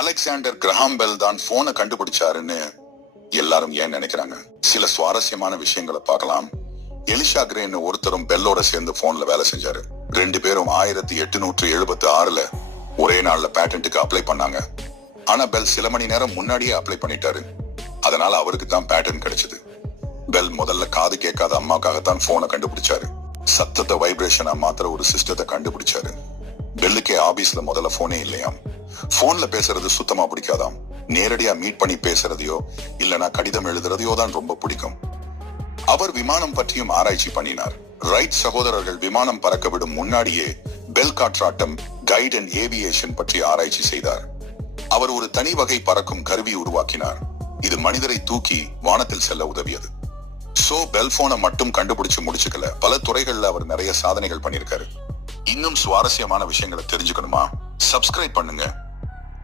Alexander Graham Bell தான் போனை கண்டுபிடிச்சாருன்னு எல்லாரும் ஏன் நினைக்கிறாங்க? சில சுவாரஸ்யமான விஷயங்களை பார்க்கலாம். எலிஷா கிரேன் ஒருத்தரும் பெல்லோட சேர்ந்து போன்ல வேலை செஞ்சாரு. ரெண்டு பேரும் ஆயிரத்தி எட்டுநூற்று எழுபத்தி ஆறுல ஒரே நாள்ல பேட்டன்ட்டுக்கு அப்ளை பண்ணாங்க. ஆனா பெல் சில மணி நேரம் முன்னாடியே அப்ளை பண்ணிட்டாரு. அதனால அவருக்கு தான் பேட்டன் கிடைச்சது. பெல் முதல்ல காது கேட்காத அம்மாக்காகத்தான் போனை கண்டுபிடிச்சாரு. சத்தத்தை வைப்ரேஷனா மாத்திர ஒரு சிஸ்டத்தை கண்டுபிடிச்சாரு. பெல்லுக்கே ஆபீஸ்ல முதல்ல போனே இல்லையாம். போன்ல பேசுறது சுத்தமா பிடிக்காதாம். நேரடியா மீட் பண்ணி பேசுறதையோ இல்லனா கடிதம் எழுதுறதையோ தான் ரொம்ப பிடிக்கும். அவர் விமானம் பற்றியும் ஆராய்ச்சி பண்ணினார். ரைட் சகோதரர்கள் விமானம் பறக்க விடும் முன்னாடியே பெல் காற்றாட்டம் கைட் அண்ட் ஏவியேஷன் பற்றி ஆராய்ச்சி செய்தார். அவர் ஒரு தனி வகை பறக்கும் கருவி உருவாக்கினார். இது மனிதரை தூக்கி வானத்தில் செல்ல உதவியது. சோ பெல்போனை மட்டும் கண்டுபிடிச்சு முடிச்சுக்கல. பல துறைகள்ல அவர் நிறைய சாதனைகள் பண்ணியிருக்காரு. இன்னும் சுவாரஸ்யமான விஷயங்களை தெரிஞ்சுக்கணுமா? சப்ஸ்கிரைப் பண்ணுங்க.